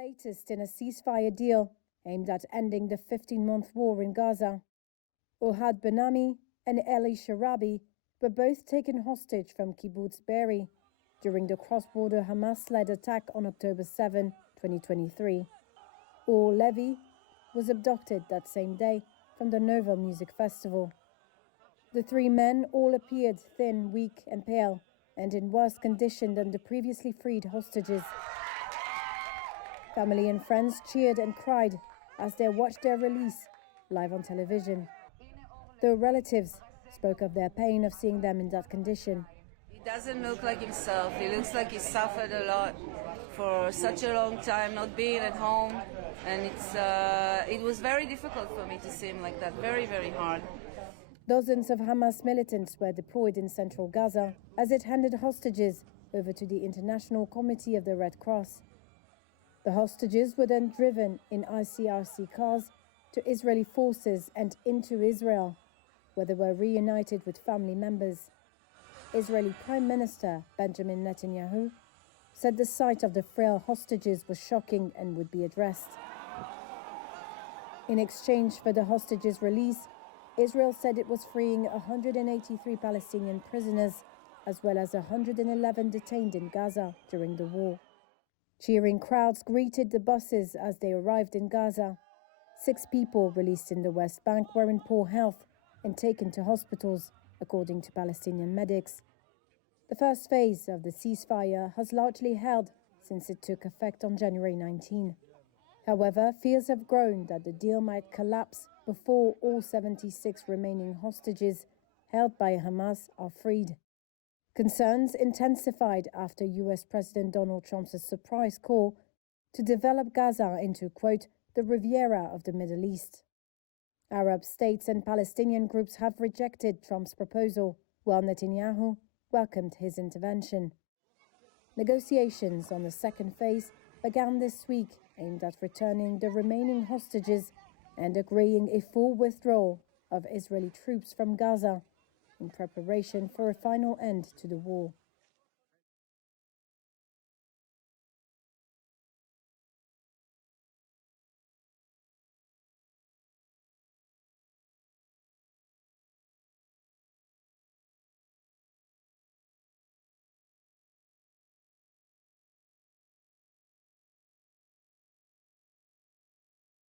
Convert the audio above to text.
latest in a ceasefire deal aimed at ending the 15-month war in Gaza. Ohad Benami and Eli Sharabi were both taken hostage from Kibbutz Be'eri during the cross-border Hamas-led attack on October 7, 2023. Or Levy was abducted that same day from the Nova Music Festival. The three men all appeared thin, weak and pale, and in worse condition than the previously freed hostages. Family and friends cheered and cried as they watched their release live on television. Though relatives spoke of their pain of seeing them in that condition. He doesn't look like himself. He looks like he suffered a lot for such a long time, not being at home. And it was very difficult for me to see him like that, very, very hard. Dozens of Hamas militants were deployed in central Gaza as it handed hostages over to the International Committee of the Red Cross. The hostages were then driven in ICRC cars to Israeli forces and into Israel, where they were reunited with family members. Israeli Prime Minister Benjamin Netanyahu said the sight of the frail hostages was shocking and would be addressed. In exchange for the hostages' release, Israel said it was freeing 183 Palestinian prisoners, as well as 111 detained in Gaza during the war. Cheering crowds greeted the buses as they arrived in Gaza. 6 people released in the West Bank were in poor health and taken to hospitals, according to Palestinian medics. The first phase of the ceasefire has largely held since it took effect on January 19. However, fears have grown that the deal might collapse before all 76 remaining hostages held by Hamas are freed. Concerns intensified after US President Donald Trump's surprise call to develop Gaza into, quote, the Riviera of the Middle East. Arab states and Palestinian groups have rejected Trump's proposal, while Netanyahu welcomed his intervention. Negotiations on the second phase began this week, aimed at returning the remaining hostages and agreeing a full withdrawal of Israeli troops from Gaza in preparation for a final end to the war.